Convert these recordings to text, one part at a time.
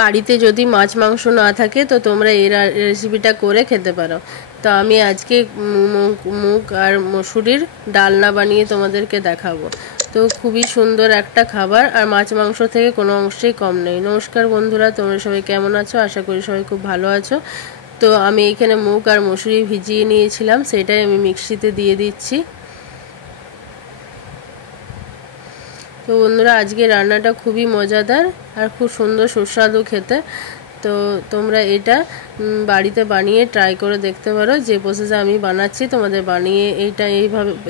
বাড়িতে যদি মাছ মাংস না থাকে তো তোমরা এই রেসিপিটা করে খেতে পারো। তো আমি আজকে মুগ আর মসুরির ডালনা বানিয়ে তোমাদেরকে দেখাবো। তো খুবই সুন্দর একটা খাবার, আর মাছ মাংস থেকে কোনো অংশেই কম নেই। নমস্কার বন্ধুরা, তোমরা সবাই কেমন আছো? আশা করি সবাই খুব ভালো আছো। তো আমি এখানে মুগ আর মসুরি ভিজিয়ে নিয়েছিলাম, সেটাই আমি মিক্সিতে দিয়ে দিচ্ছি। তো বন্ধুরা, আজকে রান্নাটা খুবই মজাদার আর খুব সুন্দর সুস্বাদু খেতে। তো তোমরা এটা বাড়িতে বানিয়ে ট্রাই করে দেখতে পারো। যে প্রসেসে আমি বানাচ্ছি তোমাদের বানিয়ে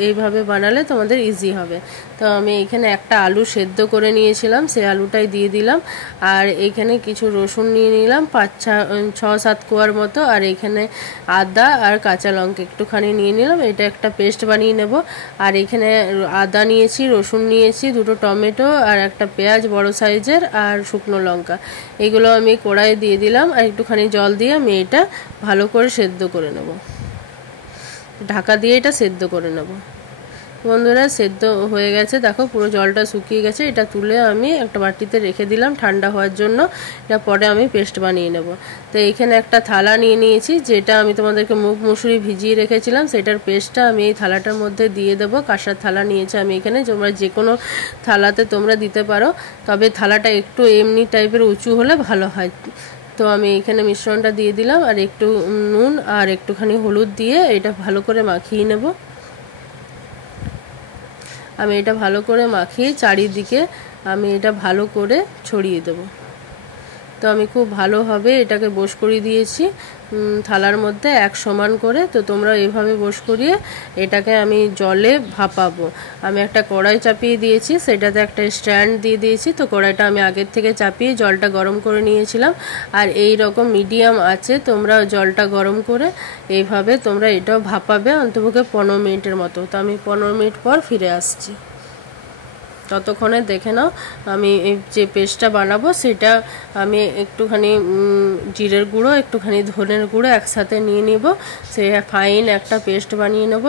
এইভাবে বানালে তোমাদের ইজি হবে। তো আমি এখানে একটা আলু সেদ্ধ করে নিয়েছিলাম, সেই আলুটাই দিয়ে দিলাম। আর এখানে কিছু রসুন নিয়ে নিলাম 5-6-7 কোয়ার মতো। আর এখানে আদা আর কাঁচা লঙ্কা একটুখানি নিয়ে নিলাম, এটা একটা পেস্ট বানিয়ে নেব। আর এখানে আদা নিয়েছি, রসুন নিয়েছি, 2টো টমেটো আর একটা পেঁয়াজ বড় সাইজের, আর শুকনো লঙ্কা। এগুলো আমি কড়াইয়ে দিয়ে দিলাম, আর একটুখানি জল দিয়ে আমি এটা ভালো করে সেদ্ধ করে নেব। ঢাকা দিয়ে এটা সেদ্ধ করে নেব। বন্ধুরা, সেদ্ধ হয়ে গেছে, দেখো পুরো জলটা শুকিয়ে গেছে। এটা তুলে আমি একটা বাটিতে রেখে দিলাম ঠান্ডা হওয়ার জন্য। এটা পরে আমি পেস্ট বানিয়ে নেব। তো এখানে একটা থালা নিয়ে নিয়েছি, যেটা আমি তোমাদেরকে মুগ মসুরি ভিজিয়ে রেখেছিলাম, সেটার পেস্টটা আমি এই থালাটার মধ্যে দিয়ে দেবো। কাঁসার থালা নিয়েছি আমি এখানে, তোমরা যে কোনো থালাতে তোমরা দিতে পারো, তবে থালাটা একটু এমনি টাইপের উঁচু হলে ভালো হয়। তো আমি এখানে মিশ্রণটা দিয়ে দিলাম, আর একটু নুন আর একটুখানি হলুদ দিয়ে এটা ভালো করে মাখিয়ে নেব। আমি এটা ভালো করে মাখিয়ে চারিদিকে আমি এটা ভালো করে ছড়িয়ে দেব। তো আমি খুব ভালোভাবে এটাকে বস করিয়ে দিয়েছি থালার মধ্যে এক সমান করে। তো তোমরা এইভাবে বস করিয়ে এটাকে আমি জলে ভাপাবো। আমি একটা কড়াই চাপিয়ে দিয়েছি, সেটাতে একটা স্ট্যান্ড দিয়ে দিয়েছি। তো কড়াইটা আমি আগের থেকে চাপিয়ে জলটা গরম করে নিয়েছিলাম। আর এই রকম মিডিয়াম আছে তোমরা জলটা গরম করে এইভাবে তোমরা এটাও ভাপাবে অন্তপক্ষে 15 মিনিটের মতো। তো আমি 15 মিনিট পর ফিরে আসছি। ততক্ষণে দেখে নাও, আমি যে পেস্টটা বানাবো সেটা আমি একটুখানি জিরের গুঁড়ো, একটুখানি ধনের গুঁড়ো একসাথে নিয়ে নিব। সে ফাইন একটা পেস্ট বানিয়ে নেব।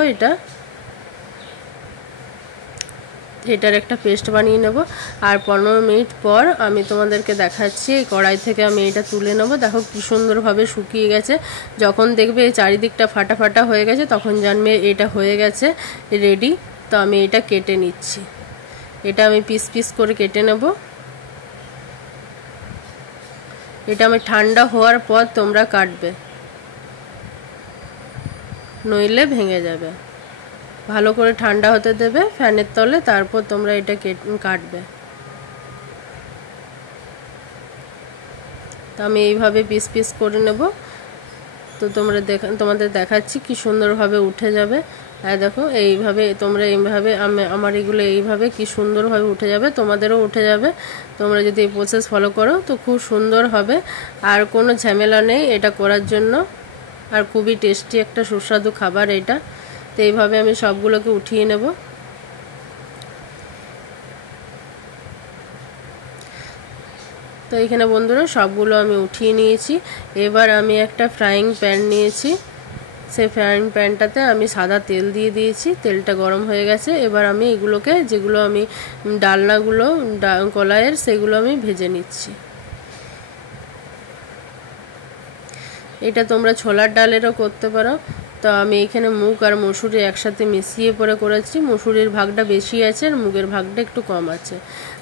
এটার একটা পেস্ট বানিয়ে নেব। আর 15 মিনিট পর আমি তোমাদেরকে দেখাচ্ছি এই কড়াই থেকে আমি এটা তুলে নেব। দেখো কি সুন্দরভাবে শুকিয়ে গেছে। যখন দেখবে এই চারিদিকটা ফাটা ফাটা হয়ে গেছে, তখন জানবে এটা হয়ে গেছে রেডি। তো আমি এটা কেটে নিচ্ছি। এটা আমি পিস পিস করে কেটে নেব। এটা আমি ঠান্ডা হওয়ার পর তোমরা কাটবে, নইলে ভেঙে যাবে। ভালো করে ঠান্ডা হতে দেবে ফ্যানের তলে, তারপর তোমরা এটা কাটবে। তো আমি এইভাবে পিস পিস করে নেব। তো তোমাদের দেখাচ্ছি কি সুন্দরভাবে উঠে যাবে। আর দেখো এইভাবে তোমরা এইভাবে আমার এগুলো এইভাবে কি সুন্দরভাবে উঠে যাবে, তোমাদেরও উঠে যাবে। তোমরা যদি এই প্রসেস ফলো করো তো খুব সুন্দর হবে, আর কোনো ঝামেলা নেই এটা করার জন্য। আর খুবই টেস্টি একটা সুস্বাদু খাবার এটা। তো এইভাবে আমি সবগুলোকে উঠিয়ে নেব। তো এখানে বন্ধুরা সবগুলো আমি উঠিয়ে নিয়েছি। এবার আমি একটা ফ্রাইং প্যান নিয়েছি, সেই ফ্রাইং প্যানটাতে আমি সাদা তেল দিয়ে দিয়েছি। তেলটা গরম হয়ে গেছে। এবার আমি এগুলোকে, যেগুলো আমি ডালনাগুলো কলাইয়ের, সেগুলো আমি ভেজে নিচ্ছি। এটা তোমরা ছোলার ডালেরও করতে পারো। তো আমি এখানে মুগ আর মসুরি একসাথে মিশিয়ে পরে করেছি। মসুরির ভাগটা বেশি আছে আর মুগের ভাগটা একটু কম আছে।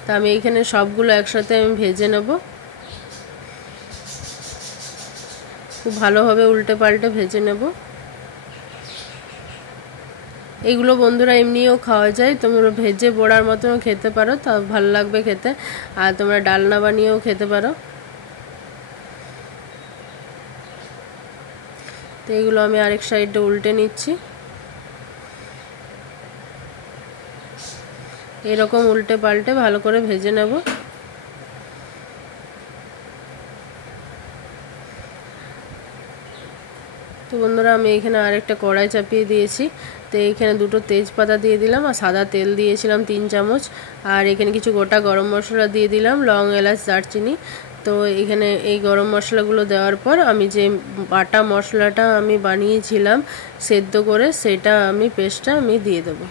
তো আমি এখানে সবগুলো একসাথে আমি ভেজে নেব। খুব ভালোভাবে উল্টে পাল্টে ভেজে নেব। এগুলো বন্ধুরা এমনিও খাওয়া যায়, তোমরা ভেজে বড়ার মতো খেতে পারো, তা ভালো লাগবে খেতে। আর তোমরা ডালনা বানিয়েও খেতে পারো। তো এগুলো আমি আরেক সাইডে উল্টে নিচ্ছি। এরকম উল্টে পাল্টে ভালো করে ভেজে নেব। তো বন্ধুরা, আমি এখানে আরেকটা কড়াই চাপিয়ে দিয়েছি। তো এইখানে 2টো তেজপাতা দিয়ে দিলাম, আর সাদা তেল দিয়েছিলাম 3 চামচ। আর এখানে কিছু গোটা গরম মশলা দিয়ে দিলাম, লং, এলাচ, দারচিনি। তো এখানে এই গরম মশলাগুলো দেওয়ার পর আমি যে বাটা মশলাটা আমি বানিয়েছিলাম সেদ্ধ করে, সেটা আমি পেস্টটা আমি দিয়ে দেবো।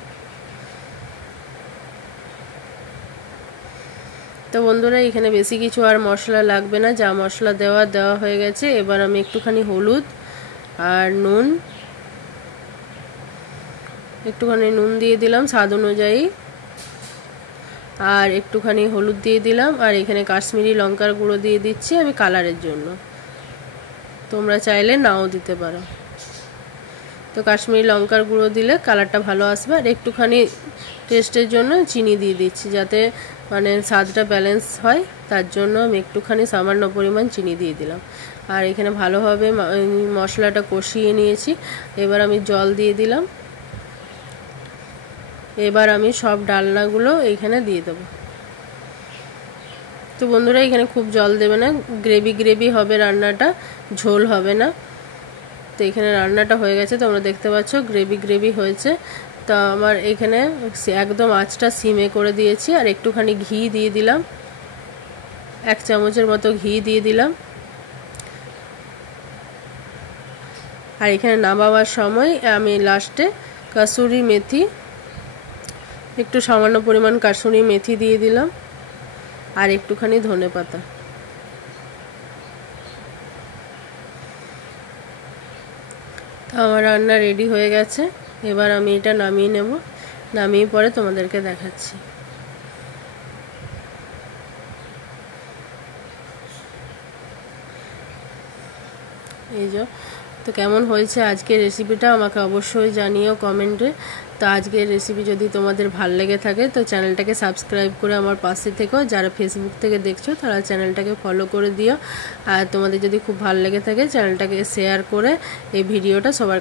তো বন্ধুরা এখানে বেশি কিছু আর মশলা লাগবে না, যা মশলা দেওয়া হয়ে গেছে। এবার আমি একটুখানি হলুদ আর একটুখানি নুন দিয়ে দিলাম স্বাদ অনুযায়ী, আর একটুখানি হলুদ দিয়ে দিলাম, আর এখানে কাশ্মীরি লঙ্কার গুঁড়ো দিয়ে দিচ্ছি আমি কালারের জন্য, তোমরা চাইলে নাও দিতে পারো। তো কাশ্মীরি লঙ্কার গুঁড়ো দিলে কালারটা ভালো আসবে। আর একটুখানি টেস্টের জন্য চিনি দিয়ে দিচ্ছি, যাতে মানে স্বাদটা ব্যালেন্স হয়, তার জন্য আমি একটুখানি সামান্য পরিমাণ চিনি দিয়ে দিলাম। আর এখানে ভালোভাবে মশলাটা কষিয়ে নিয়েছি। এবার আমি জল দিয়ে দিলাম। এবার আমি সব ডালনাগুলো এইখানে দিয়ে দেবো। তো বন্ধুরা এখানে খুব জল দেবে না, গ্রেভি হবে রান্নাটা, ঝোল হবে না। তো এখানে রান্নাটা হয়ে গেছে, তোমরা দেখতে পাচ্ছ গ্রেভি হয়েছে। তো আমার এখানে একদম আঁচটা সিমে করে দিয়েছি। আর একটুখানি ঘি দিয়ে দিলাম, 1 চামচের মতো ঘি দিয়ে দিলাম। আর এখানে নামাবার সময় আমি লাস্টে কাসুরি মেথি, একটু সামান্য পরিমাণ কাসুরি মেথি দিয়ে দিলাম, আর একটুখানি ধনেপাতা। তো আমার রান্না রেডি হয়ে গেছে। এবার আমি এটা নামিয়ে নেব, নামিয়ে পরে তোমাদেরকে দেখাচ্ছি। এই যে, তো কেমন হয়েছে আজকের রেসিপিটা আমাকে অবশ্যই জানিও কমেন্টে। তো আজকের রেসিপি যদি তোমাদের ভালো লেগে থাকে তো চ্যানেলটাকে সাবস্ক্রাইব করে আমার পাশে থেকো। যারা ফেসবুক থেকে দেখছো তারা চ্যানেলটাকে ফলো করে দিও। আর তোমাদের যদি খুব ভালো লেগে থাকে চ্যানেলটাকে শেয়ার করে এই ভিডিওটা সবার